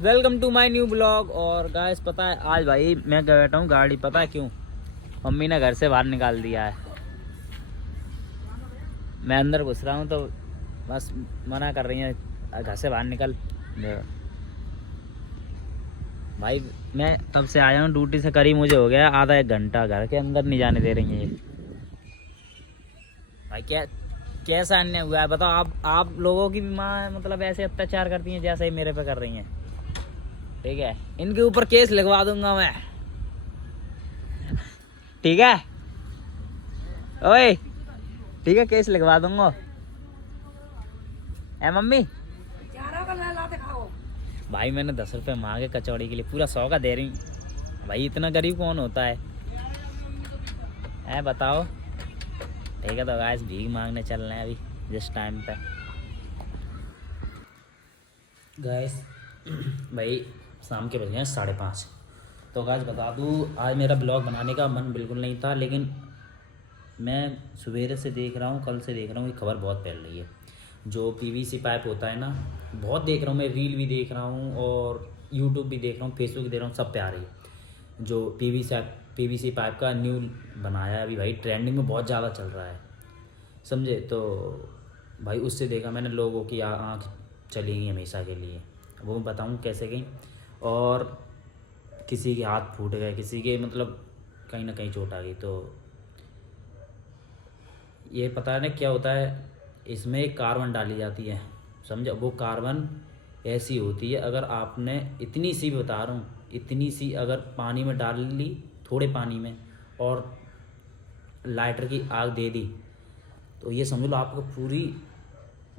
Welcome to my new blog. और guys पता है आज भाई मैं बैठा हूँ गाड़ी, पता है क्यों? मम्मी ने घर से बाहर निकाल दिया है। मैं अंदर घुस रहा हूँ तो बस मना कर रही है घर से बाहर निकल। भाई मैं तब से आया हूँ ड्यूटी से, करीब मुझे हो गया आधा एक घंटा, घर के अंदर नहीं जाने दे रही हैं ये। भाई क्या कैसा अन्याय हुआ है बताओ। आप लोगों की भी माँ मतलब ऐसे अत्याचार करती हैं जैसे ही मेरे पे कर रही हैं, ठीक है? इनके ऊपर केस लिखवा दूंगा मैं, ठीक है? ओए ठीक है, केस लिखवा दूंगा। ए मम्मी भाई मैंने 10 रुपये मांगे कचौड़ी के लिए, पूरा 100 का दे रही। भाई इतना गरीब कौन होता है? बताओ। ठीक है तो गाइस भीख मांगने चल रहे हैं अभी जिस टाइम पे। गाइस भाई शाम के बज गए 5:30। तो गाइस बता दूँ आज मेरा ब्लॉग बनाने का मन बिल्कुल नहीं था, लेकिन मैं सवेरे से देख रहा हूँ, कल से देख रहा हूँ, ये खबर बहुत फैल रही है। जो पीवीसी पाइप होता है ना, बहुत देख रहा हूँ मैं, रील भी देख रहा हूँ और यूट्यूब भी देख रहा हूँ, फेसबुक भी देख रहा हूँ, सब पे आ रही है। जो पीवीसी पाइप का न्यू बनाया है अभी भाई, ट्रेंडिंग में बहुत ज़्यादा चल रहा है, समझे? तो भाई उससे देखा मैंने लोगों की आँख चली गई हमेशा के लिए। वो मैं बताऊँ कैसे गई। और किसी के हाथ फूट गए, किसी के मतलब कहीं ना कहीं चोट आ गई। तो ये पता है ना क्या होता है, इसमें एक कार्बन डाली जाती है, समझो? वो कार्बन ऐसी होती है, अगर आपने इतनी सी बता रहा हूँ, इतनी सी अगर पानी में डाल ली, थोड़े पानी में, और लाइटर की आग दे दी, तो ये समझ लो आपको पूरी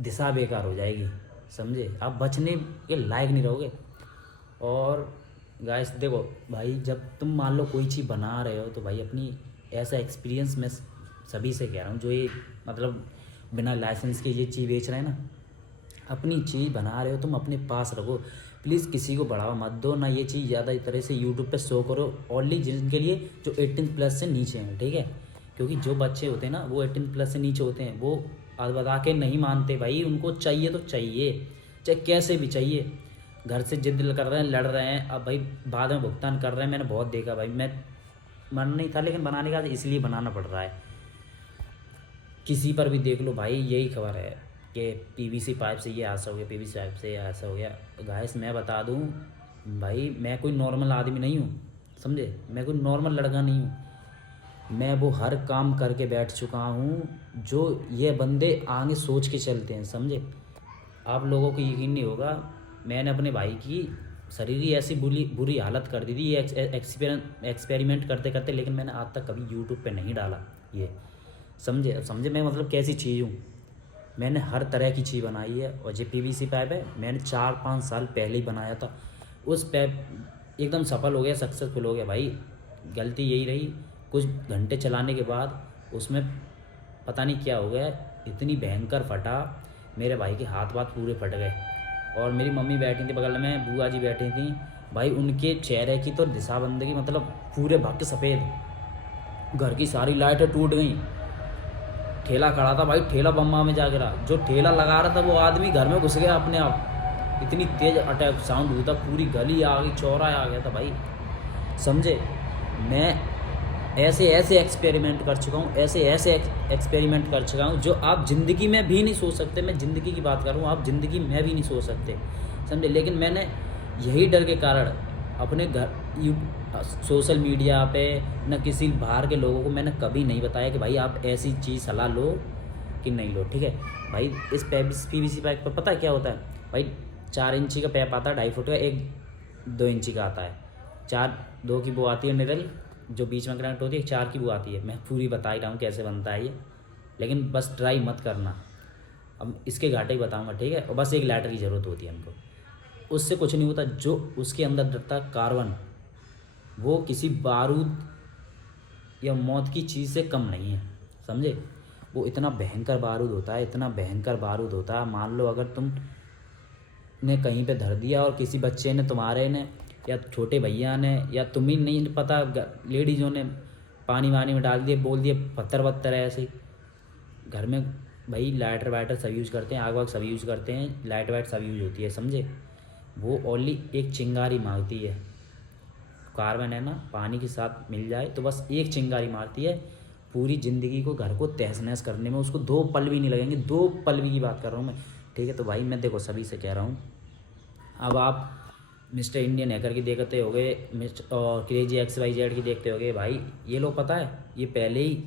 दिशा बेकार हो जाएगी, समझे? आप बचने के लायक नहीं रहोगे। और गाइस देखो भाई, जब तुम मान लो कोई चीज़ बना रहे हो तो भाई अपनी ऐसा एक्सपीरियंस मैं सभी से कह रहा हूँ जो ये मतलब बिना लाइसेंस के ये चीज़ बेच रहे हैं ना, अपनी चीज़ बना रहे हो तुम अपने पास रखो, प्लीज़ किसी को बढ़ावा मत दो ना। ये चीज़ ज़्यादा इस तरह से यूट्यूब पे शो करो, ओनली जिनके लिए जो 18+ से नीचे हैं, ठीक है? क्योंकि जो बच्चे होते हैं ना वो 18+ से नीचे होते हैं, वो आज बता के नहीं मानते भाई, उनको चाहिए तो चाहिए, चाहे कैसे भी चाहिए। घर से जिद कर रहे हैं, लड़ रहे हैं, अब भाई बाद में भुगतान कर रहे हैं। मैंने बहुत देखा भाई, मैं मन नहीं था लेकिन बनाने का इसलिए बनाना पड़ रहा है। किसी पर भी देख लो भाई यही खबर है कि पीवीसी पाइप से ये ऐसा हो गया, पीवीसी पाइप से ये ऐसा हो गया। गाइस मैं बता दूं भाई, मैं कोई नॉर्मल आदमी नहीं हूँ, समझे? मैं कोई नॉर्मल लड़का नहीं हूँ। मैं वो हर काम करके बैठ चुका हूँ जो ये बंदे आगे सोच के चलते हैं, समझे? आप लोगों को यकीन नहीं होगा, मैंने अपने भाई की शरीर की ऐसी बुरी हालत कर दी थी ये एक्सपेरिमेंट करते करते, लेकिन मैंने आज तक कभी यूट्यूब पे नहीं डाला ये, समझे मैं मतलब कैसी चीज़ हूँ। मैंने हर तरह की चीज़ बनाई है। और जो पीवीसी पाइप है मैंने 4-5 साल पहले ही बनाया था, उस पाइप एकदम सफल हो गया, सक्सेसफुल हो गया भाई। गलती यही रही, कुछ घंटे चलाने के बाद उसमें पता नहीं क्या हो गया, इतनी भयंकर फटा, मेरे भाई के हाथ वाथ पूरे फट गए। और मेरी मम्मी बैठी थी बगल में, बुआ जी बैठी थी भाई, उनके चेहरे की तो दिशाबंदी मतलब पूरे भक्त सफ़ेद। घर की सारी लाइटें टूट गई। ठेला खड़ा था भाई, ठेला बम्बा में जा गिरा। जो ठेला लगा रहा था वो आदमी घर में घुस गया अपने आप, इतनी तेज अटैक साउंड हुआ था, पूरी गली आ गई, चौराहा आ गया था भाई, समझे? मैं ऐसे ऐसे एक्सपेरिमेंट कर चुका हूँ, ऐसे ऐसे एक्सपेरिमेंट कर चुका हूँ जो आप ज़िंदगी में भी नहीं सोच सकते। मैं ज़िंदगी की बात कर रहा हूँ, आप ज़िंदगी में भी नहीं सोच सकते, समझे? लेकिन मैंने यही डर के कारण अपने सोशल मीडिया पे न किसी बाहर के लोगों को मैंने कभी नहीं बताया कि भाई आप ऐसी चीज़ सलाह लो कि नहीं लो, ठीक है? भाई इस पीवीसी पाइप पर पता है क्या होता है भाई? 4 इंची का पाइप आता है, 2.5 फुट का, एक 2 इंची का आता है, 2 की वो आती है निरल जो बीच में कनेक्ट होती है, 4 की वो आती है। मैं पूरी बता ही रहा हूँ कैसे बनता है ये, लेकिन बस ट्राई मत करना। अब इसके घाटे ही बताऊँगा, ठीक है? और बस एक लाइटर की ज़रूरत होती है हमको, उससे कुछ नहीं होता। जो उसके अंदर डरता कार्बन, वो किसी बारूद या मौत की चीज़ से कम नहीं है, समझे? वो इतना भयंकर बारूद होता है, इतना भयंकर बारूद होता है। मान लो अगर तुम ने कहीं पे धर दिया और किसी बच्चे ने, तुम्हारे ने या छोटे भैया ने या तुम ही नहीं पता, लेडीज़ों ने पानी वानी में डाल दिए, बोल दिए पत्थर वत्थर है ऐसे। घर में भाई लाइटर वाइटर सब यूज़ करते हैं, आग वाग सब यूज़ करते हैं, लाइट वाइट सब यूज़ होती है, समझे? वो ओनली एक चिंगारी मारती है। कार्बन है ना, पानी के साथ मिल जाए तो बस एक चिंगारी मारती है, पूरी ज़िंदगी को, घर को तहस नहस करने में उसको 2 पल भी नहीं लगेंगे, 2 पल भी की बात कर रहा हूँ मैं। ठीक है, तो भाई मैं देखो सभी से कह रहा हूँ, अब आप मिस्टर इंडियन हैकर की देखते होगे, मिस्टर और क्रेजी XYZ की देखते होगे, भाई ये लोग पता है ये पहले ही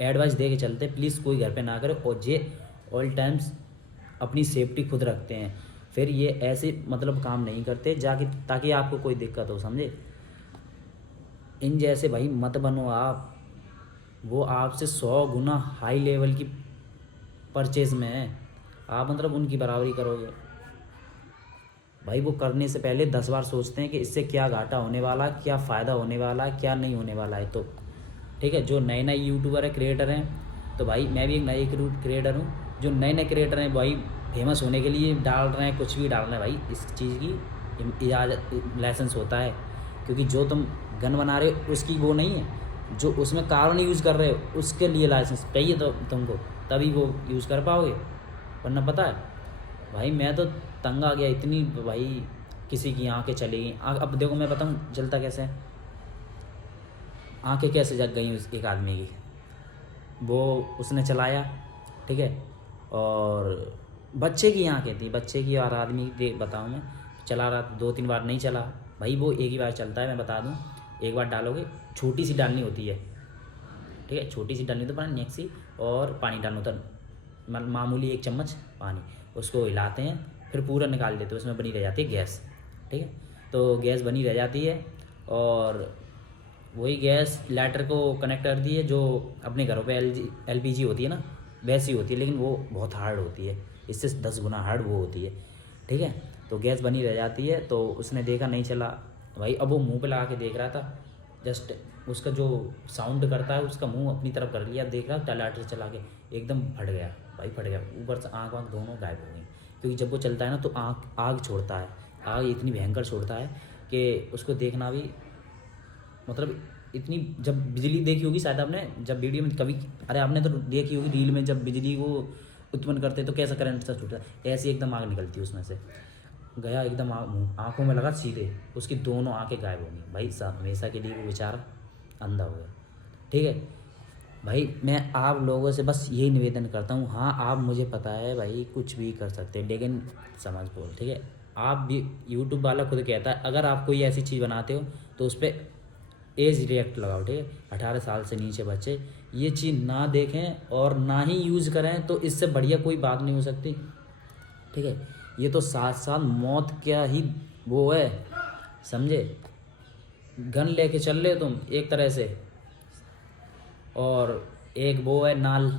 एडवाइस दे के चलते, प्लीज़ कोई घर पे ना करे, और ये ऑल टाइम्स अपनी सेफ्टी खुद रखते हैं। फिर ये ऐसे मतलब काम नहीं करते जाके ताकि आपको कोई दिक्कत हो, समझे। इन जैसे भाई मत बनो आप, वो आपसे 100 गुना हाई लेवल की परचेज में है, आप मतलब उनकी बराबरी करोगे। भाई वो करने से पहले 10 बार सोचते हैं कि इससे क्या घाटा होने वाला, क्या फ़ायदा होने वाला है, क्या नहीं होने वाला है। तो ठीक है, जो नए नए यूट्यूबर है, क्रिएटर हैं, तो भाई मैं भी एक नए क्रिएटर हूँ, जो नए नए क्रिएटर हैं भाई फेमस होने के लिए डाल रहे हैं, कुछ भी डाल रहे हैं भाई, इस चीज़ की इजाज़त लाइसेंस होता है। क्योंकि जो तुम गन बना रहे हो उसकी वो नहीं है, जो उसमें कार्बन यूज़ कर रहे हो उसके लिए लाइसेंस चाहिए तो तुमको, तभी वो यूज़ कर पाओगे, वरना पता है भाई मैं तो तंग आ गया इतनी, भाई किसी की आंखें चली गई। अब देखो मैं बताऊँ जलता कैसे है, आंखें कैसे जग गई उस एक आदमी की, वो उसने चलाया, ठीक है, और बच्चे की आंखें थी, बच्चे की, और आदमी की देख बताऊँ मैं, चला रहा 2-3 बार नहीं चला भाई, वो एक ही बार चलता है, मैं बता दूँ। एक बार डालोगे, छोटी सी डालनी होती है, ठीक है, छोटी सी डालनी होती है पानी, नेक सी, और पानी डालना होता है मामूली 1 चम्मच पानी, उसको हिलाते हैं, फिर पूरा निकाल देते हैं, उसमें बनी रह जाती है गैस, ठीक है। तो गैस बनी रह जाती है, और वही गैस लाइटर को कनेक्ट कर दी है, जो अपने घरों पे LPG होती है ना, वैसी होती है, लेकिन वो बहुत हार्ड होती है, इससे 10 गुना हार्ड वो होती है, ठीक है। तो गैस बनी रह जाती है, तो उसने देखा नहीं चला भाई, अब वो मुंह पे लगा के देख रहा था, जस्ट उसका जो साउंड करता है उसका मुंह अपनी तरफ कर लिया, देख रहा था लाइटर चला के, एकदम फट गया भाई, फट गया, ऊपर से आँख वाँख दोनों गायब हो गई। क्योंकि जब वो चलता है ना तो आँख आग छोड़ता है, आग इतनी भयंकर छोड़ता है कि उसको देखना भी मतलब इतनी, जब बिजली देखी होगी शायद आपने, जब वीडियो में कभी, अरे आपने तो देखी होगी रील में, जब बिजली को उत्पन्न करते तो कैसा करंट सा छूटता है, ऐसी एकदम आग निकलती है उसमें से, गया एकदम आँखों में लगा सीधे, उसकी दोनों आंखें गायब हो गई भाई साहब, हमेशा के लिए वो बेचारा अंधा हो गया, ठीक है। भाई मैं आप लोगों से बस यही निवेदन करता हूँ, हाँ आप मुझे पता है भाई कुछ भी कर सकते हैं, लेकिन समझ बोल, ठीक है। आप भी, यूट्यूब वाला खुद कहता है अगर आप कोई ऐसी चीज़ बनाते हो तो उस पर एज रिएक्ट लगाओ, ठीक है। 18 साल से नीचे बच्चे ये चीज़ ना देखें और ना ही यूज़ करें, तो इससे बढ़िया कोई बात नहीं हो सकती, ठीक है। ये तो साथ साथ मौत क्या ही वो है, समझे। गन लेके चल रहे हो तुम एक तरह से, और एक वो है नाल,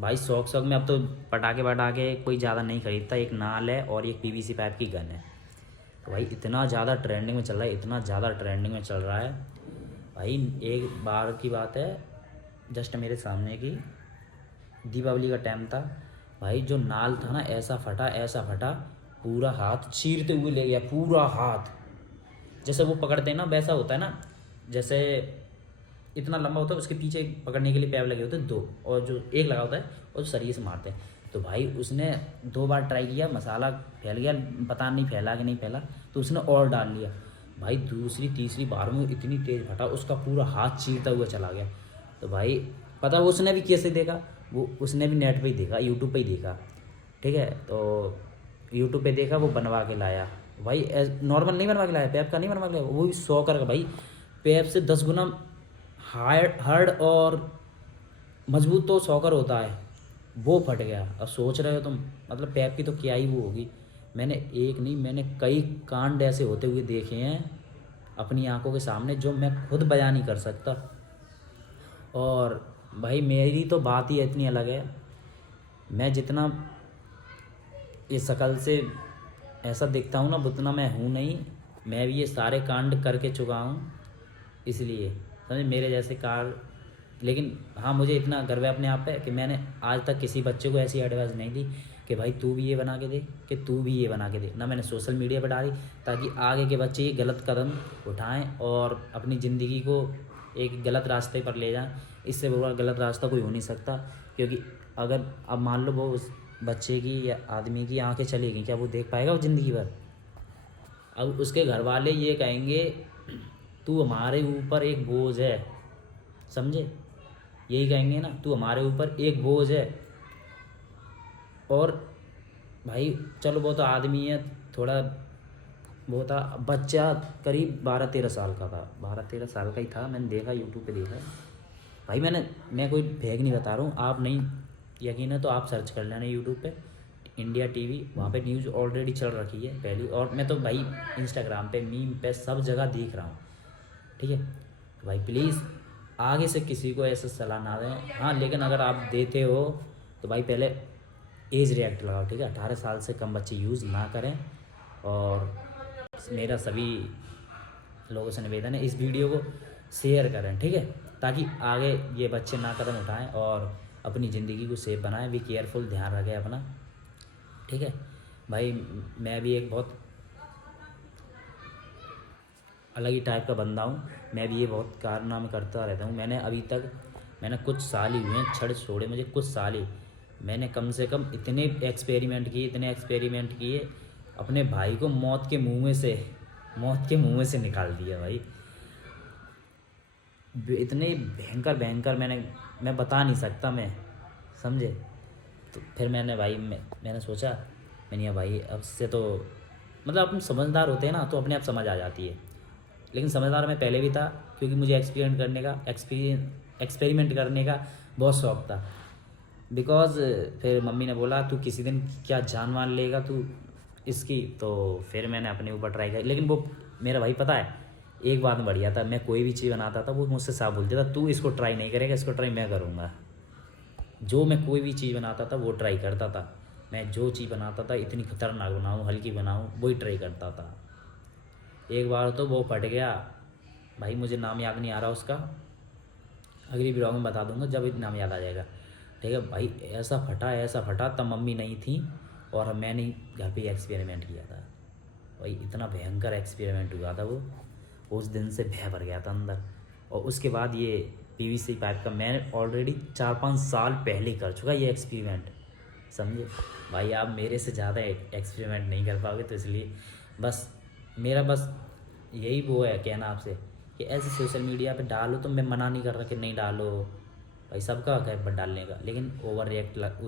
भाई शौक शौक में अब तो पटाखे वटाखे कोई ज़्यादा नहीं खरीदता, एक नाल है और एक PVC पाइप की गन है। तो भाई इतना ज़्यादा ट्रेंडिंग में चल रहा है, इतना ज़्यादा ट्रेंडिंग में चल रहा है भाई। एक बार की बात है, जस्ट मेरे सामने की दीपावली का टाइम था भाई, जो नाल था ना ऐसा फटा, ऐसा फटा, पूरा हाथ चीरते हुए ले गया, पूरा हाथ, जैसे वो पकड़ते हैं ना वैसा होता है ना, जैसे इतना लंबा होता है, उसके पीछे पकड़ने के लिए पैप लगे होते हैं 2, और जो एक लगा होता है और शरीर से मारते हैं। तो भाई उसने 2 बार ट्राई किया, मसाला फैल गया, पता नहीं फैला कि नहीं फैला, तो उसने और डाल लिया भाई, दूसरी तीसरी बार में इतनी तेज़ फटा, उसका पूरा हाथ चीरता हुआ चला गया। तो भाई पता उसने भी कैसे देखा, वो उसने भी नेट पे ही देखा, यूट्यूब पे ही देखा, ठीक है। तो यूट्यूब पे देखा, वो बनवा के लाया भाई, नॉर्मल नहीं बनवा के लाया, पैप का नहीं बनवा के लाया, वो भी 100 का भाई, पैप से 10 गुना हार्ड और मजबूत तो 100 होता है, वो फट गया। अब सोच रहे हो तुम, मतलब पैप की तो क्या ही वो होगी। मैंने एक नहीं, मैंने कई कांड ऐसे होते हुए देखे हैं अपनी आंखों के सामने, जो मैं खुद बयान नहीं कर सकता। और भाई मेरी तो बात ही इतनी अलग है, मैं जितना इस शक्ल से ऐसा दिखता हूँ ना, उतना मैं हूँ नहीं, मैं भी ये सारे कांड करके चुका हूँ, इसलिए समझे मेरे जैसे कार। लेकिन हाँ, मुझे इतना गर्व है अपने आप पे कि मैंने आज तक किसी बच्चे को ऐसी एडवाइस नहीं दी कि भाई तू भी ये बना के दे, कि तू भी ये बना के दे, ना मैंने सोशल मीडिया पर डाली, ताकि आगे के बच्चे ये गलत कदम उठाएं और अपनी ज़िंदगी को एक गलत रास्ते पर ले जाएं। इससे बुरा गलत रास्ता कोई हो नहीं सकता, क्योंकि अगर अब मान लो वो उस बच्चे की या आदमी की आंखें चली गई, क्या वो देख पाएगा वो ज़िंदगी भर? अब उसके घर वाले ये कहेंगे तू हमारे ऊपर एक बोझ है, समझे, यही कहेंगे ना, तू हमारे ऊपर एक बोझ है। और भाई चलो वो तो आदमी है, थोड़ा वो था, बच्चा करीब 12-13 साल का था, 12-13 साल का ही था, मैंने देखा यूट्यूब पे देखा भाई। मैं कोई फेक नहीं बता रहा हूँ, आप नहीं यकीन है तो आप सर्च कर लेना यूट्यूब पे इंडिया टीवी, वहाँ पे न्यूज़ ऑलरेडी चल रखी है पहली। और मैं तो भाई इंस्टाग्राम पे, मीम पे, सब जगह देख रहा हूँ, ठीक है। तो भाई प्लीज़ आगे से किसी को ऐसा सलाह ना दें। हाँ लेकिन अगर आप देते हो तो भाई पहले एज रिएक्ट लगाओ, ठीक है। 18 साल से कम बच्चे यूज़ ना करें। और मेरा सभी लोगों से निवेदन है, इस वीडियो को शेयर करें, ठीक है, ताकि आगे ये बच्चे ना कदम उठाएं और अपनी ज़िंदगी को सेफ बनाएं। बी केयरफुल, ध्यान रखें अपना, ठीक है भाई। मैं भी एक बहुत अलग ही टाइप का बंदा हूँ, मैं भी ये बहुत कारनामे करता रहता हूँ। मैंने कुछ साल ही हुए हैं छड़ छोड़े मुझे, कुछ साल ही, मैंने कम से कम इतने एक्सपेरिमेंट किए, अपने भाई को मौत के मुंह में से निकाल दिया भाई। इतने भयंकर मैं बता नहीं सकता, मैं समझे। तो फिर मैंने सोचा, मैंने कहा भाई अब से तो मतलब अपन समझदार होते हैं ना, तो अपने आप समझ आ जाती है। लेकिन समझदार मैं पहले भी था, क्योंकि मुझे एक्सपेरिमेंट करने का बहुत शौक़ था। बिकॉज़ फिर मम्मी ने बोला तू किसी दिन क्या जान मान लेगा तू इसकी, तो फिर मैंने अपने ऊपर ट्राई किया। लेकिन वो मेरा भाई पता है एक बात में बढ़िया था, मैं कोई भी चीज़ बनाता था वो मुझसे साफ बोलता था तू इसको ट्राई नहीं करेगा, इसको ट्राई मैं करूँगा। जो मैं कोई भी चीज़ बनाता था वो ट्राई करता था। मैं जो चीज़ बनाता था इतनी खतरनाक बनाऊँ, हल्की बनाऊँ, वही ट्राई करता था। एक बार तो वो फट गया भाई, मुझे नाम याद नहीं आ रहा उसका, अगली ब्लॉग में बता दूंगा जब नाम याद आ जाएगा, ठीक है भाई। ऐसा फटा, तब मम्मी नहीं थी और मैंने घर पे एक्सपेरिमेंट किया था भाई। इतना भयंकर एक्सपेरिमेंट हुआ था वो, उस दिन से भय भर गया था अंदर। और उसके बाद ये पीवीसी पाइप का मैंने ऑलरेडी 4-5 साल पहले कर चुका ये एक्सपेरिमेंट, समझे भाई। आप मेरे से ज़्यादा एक्सपेरिमेंट नहीं कर पाओगे, तो इसलिए मेरा यही वो है कहना आपसे कि ऐसे सोशल मीडिया पे डालो, तो मैं मना नहीं कर रहा कि नहीं डालो भाई, सबका हक है डालने का, लेकिन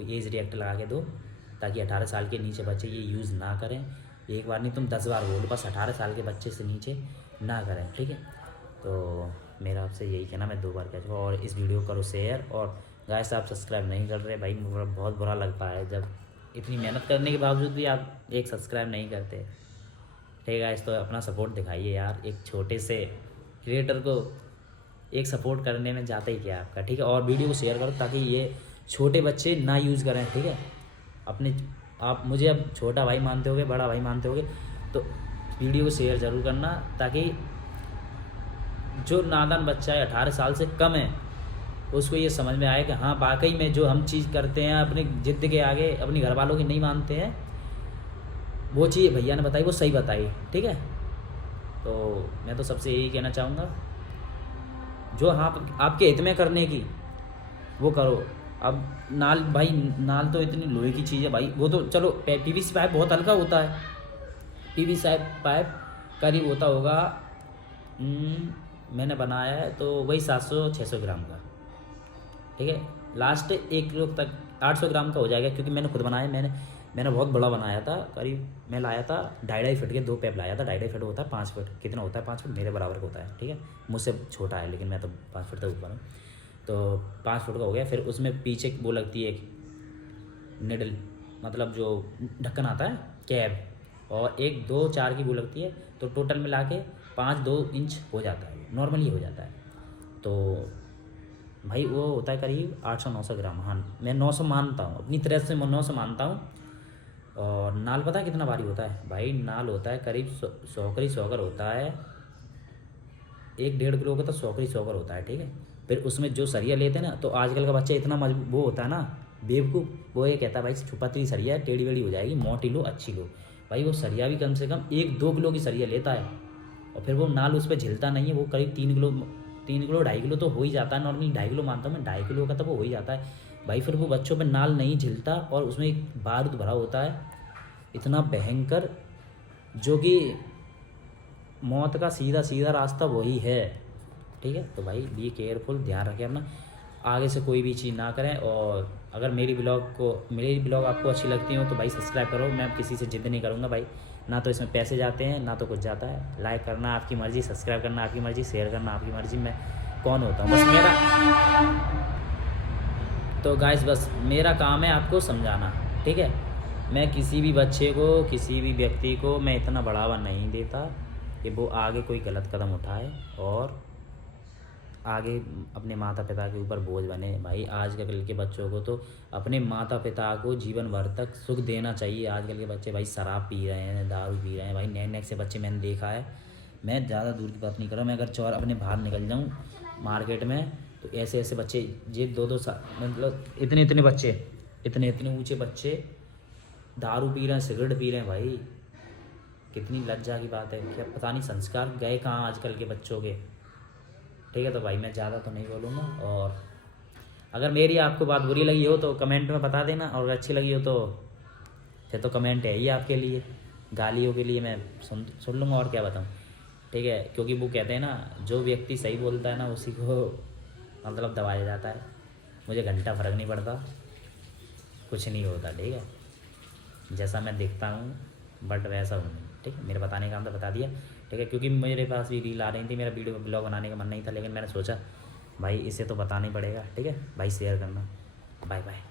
एज रिएक्ट लगा के दो, ताकि 18 साल के नीचे बच्चे ये यूज़ ना करें। एक बार नहीं तुम 10 बार बोलो, बस 18 साल के बच्चे से नीचे ना करें, ठीक है। तो मेरा आपसे यही कहना, मैं 2 बार कह चुका। और इस वीडियो को करो शेयर, और गाइस आप सब्सक्राइब नहीं कर रहे भाई, मुझे बहुत बुरा लगता है जब इतनी मेहनत करने के बावजूद भी आप एक सब्सक्राइब नहीं करते, ठीक है गाइस। तो अपना सपोर्ट दिखाइए यार, एक छोटे से क्रिएटर को एक सपोर्ट करने में जाता ही क्या आपका, ठीक है। और वीडियो को शेयर करो ताकि ये छोटे बच्चे ना यूज़ करें, ठीक है। आप मुझे अब छोटा भाई मानते होगे, बड़ा भाई मानते होगे, तो वीडियो को शेयर ज़रूर करना, ताकि जो नादान बच्चा है 18 साल से कम है उसको ये समझ में आए कि हाँ वाकई में जो हम चीज़ करते हैं अपने जिद के आगे, अपने घर वालों की नहीं मानते हैं, वो चीज़ भैया ने बताई वो सही बताई, ठीक है। तो मैं तो सबसे यही कहना चाहूँगा, जो आपके हित में करने की वो करो। अब नाल तो इतनी लोहे की चीज़ है भाई, वो तो चलो पीवीसी पाइप बहुत हल्का होता है, पीवीसी पाइप करीब होता होगा मैंने बनाया है तो वही 700-600 ग्राम का, ठीक है। लास्ट 1 किलो तक 800 ग्राम का हो जाएगा, क्योंकि मैंने खुद बनाया। मैंने बहुत बड़ा बनाया था, करीब मैं लाया था 2.5 फीट के 2 पैप लाया था। 2.5 फीट होता है 5 फीट, कितना होता है 5 फीट मेरे बराबर का होता है, ठीक है। मुझसे छोटा है लेकिन मैं तो 5 फीट तक ऊपर हूँ, तो 5 फीट का हो गया। फिर उसमें पीछे वो लगती है एक निडल, मतलब जो ढक्कन आता है कैब, और 1, 2, 4 की वो लगती है, तो टोटल मिला के 5-2 इंच हो जाता है, नॉर्मली हो जाता है। तो भाई वो होता है करीब 800-900 ग्राम। हाँ मैं 900 मानता हूँ, अपनी तरह से 900 मानता हूँ। और नाल पता है कितना भारी होता है भाई? नाल होता है करीब 100 होता है, 1-1.5 किलो का तो 100 होता है, ठीक है। फिर उसमें जो सरिया लेते हैं ना, तो आजकल का बच्चा इतना वो होता है ना बेवकूफ़, वो ये कहता है भाई पतली सरिया टेढ़ी बेड़ी हो जाएगी, मोटी लो अच्छी लो। भाई वो सरिया भी कम से कम 1-2 किलो की सरिया लेता है, और फिर वो नाल उस पर झिलता नहीं है। वो करीब 3 किलो 2.5 किलो तो हो ही जाता है, नॉर्मली 2.5 किलो मानता हूँ मैं, 2.5 किलो का तो वो हो ही जाता है भाई। फिर वो बच्चों पे नाल नहीं झिलता, और उसमें एक बारूद भरा होता है इतना भयंकर, जो कि मौत का सीधा सीधा रास्ता वही है। ठीक है, तो भाई बी केयरफुल, ध्यान रखें अपना, आगे से कोई भी चीज़ ना करें। और अगर मेरी ब्लॉग आपको अच्छी लगती हो तो भाई सब्सक्राइब करो। मैं किसी से जिद नहीं करूँगा भाई, ना तो इसमें पैसे जाते हैं ना तो कुछ जाता है। लाइक करना आपकी मर्ज़ी, सब्सक्राइब करना आपकी मर्ज़ी, शेयर करना आपकी मर्ज़ी। मैं कौन होता हूँ, बस मेरा तो गाइस बस मेरा काम है आपको समझाना। ठीक है, मैं किसी भी बच्चे को, किसी भी व्यक्ति को मैं इतना बढ़ावा नहीं देता कि वो आगे कोई गलत कदम उठाए और आगे अपने माता पिता के ऊपर बोझ बने। भाई आजकल के बच्चों को तो अपने माता पिता को जीवन भर तक सुख देना चाहिए। आजकल के बच्चे भाई शराब पी रहे हैं, दारू पी रहे हैं भाई, नए नए से बच्चे मैंने देखा है। मैं ज़्यादा दूर की बात नहीं कर रहा, मैं अगर चौर अपने बाहर निकल जाऊँ मार्केट में तो ऐसे ऐसे बच्चे, ये 2-2 साल, मतलब इतने इतने बच्चे, इतने इतने ऊँचे बच्चे दारू पी रहे हैं, सिगरेट पी रहे हैं। भाई कितनी लज्जा की बात है, क्या पता नहीं संस्कार गए कहाँ आजकल के बच्चों के। ठीक है, तो भाई मैं ज़्यादा तो नहीं बोलूँगा। और अगर मेरी आपको बात बुरी लगी हो तो कमेंट में बता देना, और अच्छी लगी हो तो फिर तो कमेंट है ही आपके लिए, गालियों के लिए मैं सुन लूँगा, और क्या बताऊँ। ठीक है, क्योंकि वो कहते हैं ना, जो व्यक्ति सही बोलता है ना उसी को मतलब दबाया जाता है। मुझे घंटा फ़र्क नहीं पड़ता, कुछ नहीं होता। ठीक है, जैसा मैं दिखता हूँ बट वैसा हूँ नहीं। ठीक है, मेरे बताने का काम तो बता दिया। ठीक है, क्योंकि मेरे पास भी रील आ रही थी, मेरा वीडियो ब्लॉग बनाने का मन नहीं था, लेकिन मैंने सोचा भाई इसे तो बताना ही पड़ेगा। ठीक है भाई, शेयर करना। Bye bye.